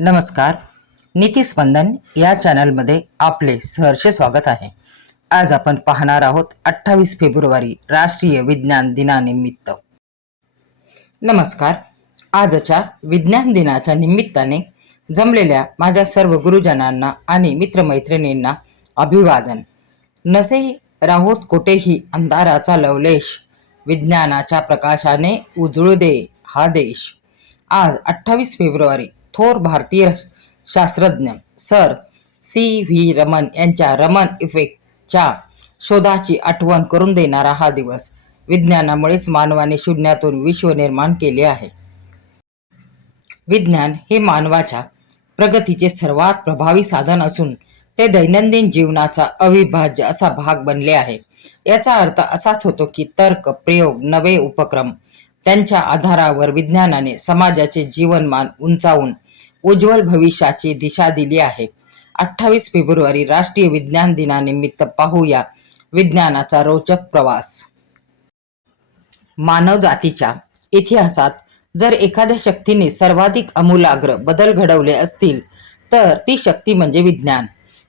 नमस्कार. नीतिस्पंदन या चॅनलमध्ये आपले सहर्ष स्वागत आहे. आज आपण पाहणार आहोत 28 फेब्रुवारी राष्ट्रीय विज्ञान दिनानिमित्त. नमस्कार. आजच्या विज्ञान दिनाच्या निमित्ताने जमलेल्या माझ्या सर्व गुरुजनांना आणि मित्रमैत्रिणींना अभिवादन. नसे राहोत कुठेही अंधाराचा लवलेश, विज्ञानाच्या प्रकाशाने उजळू दे हा देश. आज 28 फेब्रुवारी थोर भारतीय शास्त्रज्ञ सर C.V. रमन यांच्या रमन इफेक्टच्या शोधाची आठवण करून देणारा हा दिवस. विज्ञानामुळेच मानवाने शून्यातून विश्व निर्माण केले आहे. विज्ञान हे मानवाच्या प्रगतीचे सर्वात प्रभावी साधन असून ते दैनंदिन जीवनाचा अविभाज्य असा भाग बनले आहे. याचा अर्थ असाच होतो की तर्क, प्रयोग, नवे उपक्रम त्यांच्या आधारावर विज्ञानाने समाजाचे जीवनमान उंचावून उज्ज्वल भविष्याची दिशा दिली आहे. 28 फेब्रुवारी राष्ट्रीय विज्ञान दिनानिमित्त पाहूया विज्ञानाचा रोचक प्रवास. मानवजातीच्या इतिहासात जर एखाद्या शक्तीने सर्वाधिक आमूलाग्र बदल घडवले असतील तर ती शक्ती म्हणजे विज्ञान.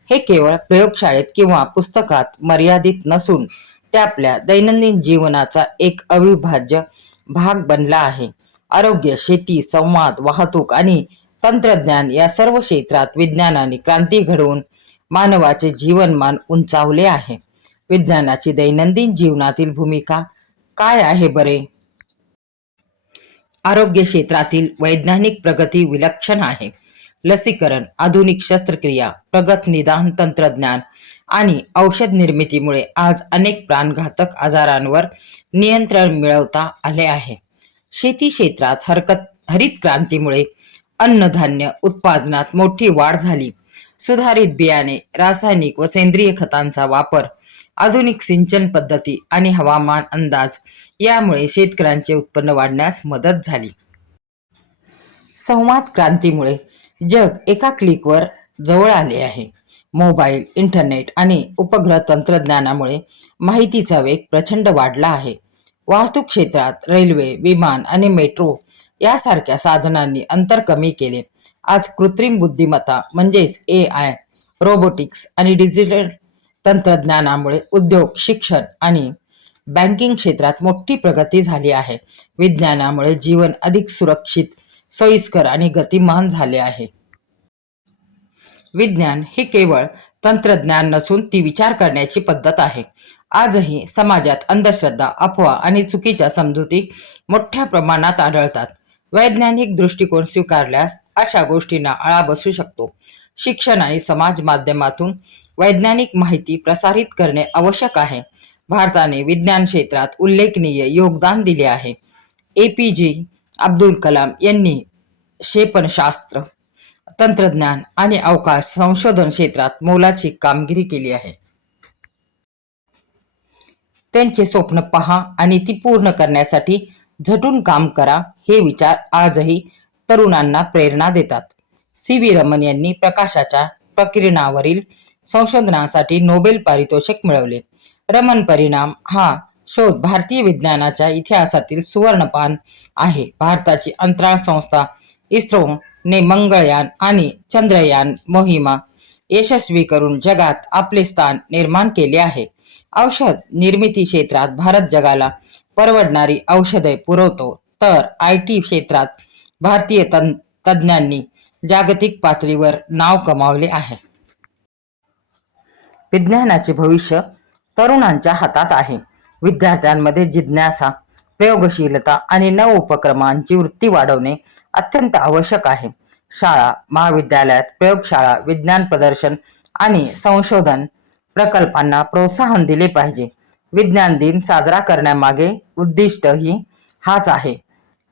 हे केवळ प्रयोगशाळेत किंवा पुस्तकात मर्यादित नसून ते आपल्या दैनंदिन जीवनाचा एक अविभाज्य भाग बनला आहे. आरोग्य, शेती, संवाद, वाहतूक आणि तंत्रज्ञान या सर्व क्षेत्रात विज्ञानाने क्रांती घडवून मानवाचे जीवनमान उंचावले आहे. विज्ञानाची दैनंदिन जीवनातील भूमिका काय आहे बरे? आरोग्य क्षेत्रातील वैज्ञानिक प्रगती विलक्षण आहे. लसीकरण, आधुनिक शस्त्रक्रिया, प्रगत निदान तंत्रज्ञान आणि औषध निर्मितीमुळे आज अनेक प्राणघातक आजारांवर नियंत्रण मिळवता आले आहे. शेती क्षेत्रात हरित क्रांतीमुळे अन्नधान्य उत्पादनात मोठी वाढ झाली. सुधारित बियाणे, रासायनिक व सेंद्रिय खतांचा वापर, आधुनिक सिंचन पद्धती आणि हवामान अंदाज यामुळे शेतकऱ्यांचे उत्पन्न वाढण्यास मदत झाली. संवाद क्रांतीमुळे जग एका क्लिकवर जवळ आले आहे. मोबाईल, इंटरनेट आणि उपग्रह तंत्रज्ञानामुळे माहितीचा वेग प्रचंड वाढला आहे. वाहतूक क्षेत्रात रेल्वे, विमान आणि मेट्रो यासारख्या साधनांनी अंतर कमी केले. आज कृत्रिम बुद्धिमत्ता म्हणजेच AI, रोबोटिक्स आणि डिजिटल तंत्रज्ञानामुळे उद्योग, शिक्षण आणि बँकिंग क्षेत्रात मोठी प्रगती झाली आहे. विज्ञानामुळे जीवन अधिक सुरक्षित, सोयीस्कर आणि गतिमान झाले आहे. विज्ञान हे केवळ तंत्रज्ञान नसून ती विचार करण्याची पद्धत आहे. आजही समाजात अंधश्रद्धा, अफवा आणि चुकीच्या समजुती मोठ्या प्रमाणात आढळतात. वैज्ञानिक दृष्टिकोन स्वीकारल्यास अशा गोष्टींना आळा बसू शकतो. शिक्षण आणि समाज माध्यमातून वैज्ञानिक माहिती प्रसारित करणे आवश्यक आहे. भारताने विज्ञान क्षेत्रात उल्लेखनीय योगदान दिले आहे. APJ अब्दुल कलाम यांनी क्षेपणास्त्र, तंत्रज्ञान आणि अवकाश संशोधन क्षेत्रात मोलाची कामगिरी केली आहे. त्यांचे स्वप्न पहा आणि ती पूर्ण करण्यासाठी झटून काम करा हे विचार आजही तरुणांना प्रेरणा देतात. C.V. रमन यांनी प्रकाशाच्या प्रकिरणावरील संशोधनासाठी नोबेल पारितोषिक मिळवले. रमन परिणाम हा शोध भारतीय विज्ञानाच्या इतिहासातील सुवर्णपान आहे. भारताची अंतराळ संस्था इस्रोने मंगळयान आणि चंद्रयान मोहिमा यशस्वी करून जगात आपले स्थान निर्माण केले आहे. औषध निर्मिती क्षेत्रात भारत जगाला परवडणारी औषधे पुरवतो, तर IT क्षेत्रात भारतीय तज्ज्ञांनी जागतिक पातळीवर नाव कमावले आहे. विज्ञानाचे भविष्य तरुणांच्या हातात आहे. विद्यार्थ्यांमध्ये जिज्ञासा, प्रयोगशीलता आणि नव उपक्रमांची वृत्ती वाढवणे अत्यंत आवश्यक आहे. शाळा, महाविद्यालयात प्रयोगशाळा, विज्ञान प्रदर्शन आणि संशोधन प्रकल्पांना प्रोत्साहन दिले पाहिजे. विज्ञान दिन साजरा करण्यामागे उद्दिष्टही हाच आहे.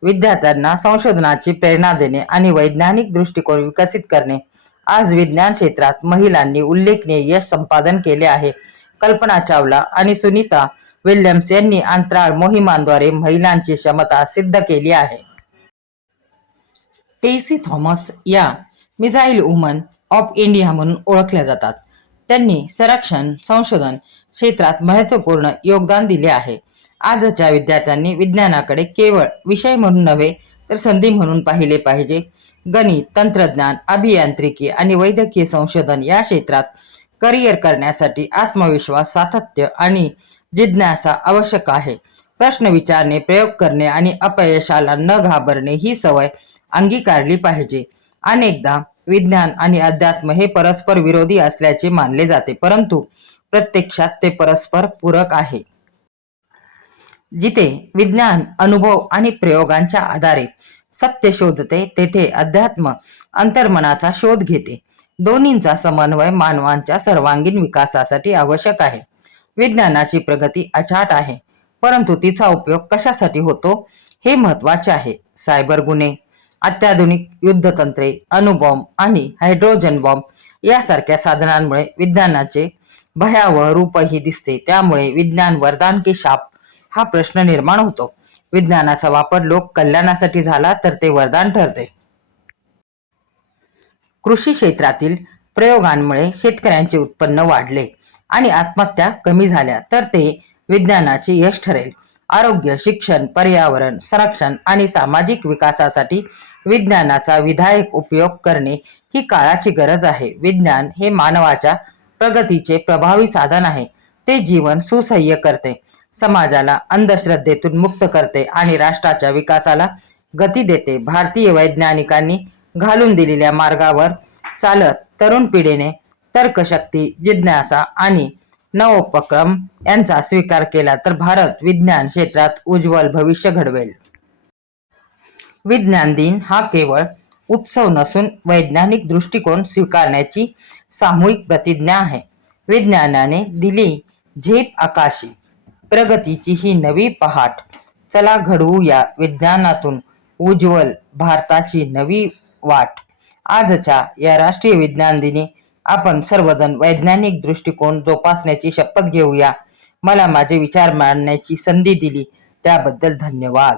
विद्यार्थ्यांना संशोधनाची प्रेरणा देणे आणि वैज्ञानिक दृष्टिकोन विकसित करणे. आज विज्ञान क्षेत्रात महिलांनी उल्लेखनीय यश संपादन केले आहे. कल्पना चावला आणि सुनीता विल्यम्स यांनी अंतराळ मोहिमांद्वारे महिलांची क्षमता सिद्ध केली आहे. टेसी थॉमस या मिसाईल वुमन ऑफ इंडिया म्हणून ओळखल्या जातात. त्यांनी संरक्षण संशोधन क्षेत्रात महत्त्वपूर्ण योगदान दिले आहे. आजच्या विद्यार्थ्यांनी विज्ञानाकडे केवळ विषय म्हणून नव्हे तर संधी म्हणून पाहिले पाहिजे. गणित, तंत्रज्ञान, अभियांत्रिकी आणि वैद्यकीय संशोधन या क्षेत्रात करिअर करण्यासाठी आत्मविश्वास, सातत्य आणि जिज्ञासा आवश्यक आहे. प्रश्न विचारणे, प्रयोग करणे आणि अपयशाला न घाबरणे ही सवय अंगीकारली पाहिजे. अनेकदा विज्ञान आणि अध्यात्म हे परस्पर विरोधी असल्याचे मानले जाते, परंतु प्रत्यक्षात ते परस्पर पूरक आहे. जिथे विज्ञान अनुभव आणि प्रयोगांच्या आधारे सत्य शोधते, तेथे अध्यात्म अंतर्मनाचा शोध घेते. दोन्हींचा समन्वय मानवांच्या सर्वांगीण विकासासाठी आवश्यक आहे. विज्ञानाची प्रगती अचाट आहे, परंतु तिचा उपयोग कशासाठी होतो हे महत्त्वाचे आहे. सायबर गुन्हे, अत्याधुनिक युद्धतंत्रे, अणुबॉम्ब आणि हायड्रोजन बॉम्ब यासारख्या साधनांमुळे विज्ञानाचे भयावह रूपही दिसते. त्यामुळे विज्ञान वरदान की शाप हा प्रश्न निर्माण होतो. विज्ञानाचा वापर लोक कल्याणासाठी झाला तर ते वरदान ठरते. कृषी क्षेत्रातील प्रयोगांमुळे शेतकऱ्यांचे उत्पन्न वाढले आणि आत्महत्या कमी झाल्या तर ते विज्ञानाचे यश ठरेल. आरोग्य, शिक्षण, पर्यावरण संरक्षण आणि सामाजिक विकासासाठी विज्ञानाचा विधायक उपयोग करणे ही काळाची गरज आहे. विज्ञान हे मानवाच्या प्रगतीचे प्रभावी साधन आहे. ते जीवन सुसह्य करते, समाजाला अंधश्रद्धेतून मुक्त करते आणि राष्ट्राच्या विकासाला गती देते. भारतीय वैज्ञानिकांनी घालून दिलेल्या मार्गावर चालत तरुण पिढीने तर्कशक्ती, जिज्ञासा आणि नवोपक्रम यांचा स्वीकार केला तर भारत विज्ञान क्षेत्रात उज्ज्वल भविष्य घडवेल. विज्ञान दिन हा केवळ उत्सव नसून वैज्ञानिक दृष्टिकोन स्वीकारण्याची सामूहिक प्रतिज्ञा आहे. विज्ञानाने दिली झेप आकाशी, प्रगतीची ही नवी पहाट. चला घडवूया विज्ञानातून उज्ज्वल भारताची नवी वाट. आजच्या या राष्ट्रीय विज्ञान दिनी आपण सर्वजण वैज्ञानिक दृष्टिकोन जोपासण्याची शपथ घेऊया. मला माझे विचार मांडण्याची संधी दिली त्याबद्दल धन्यवाद.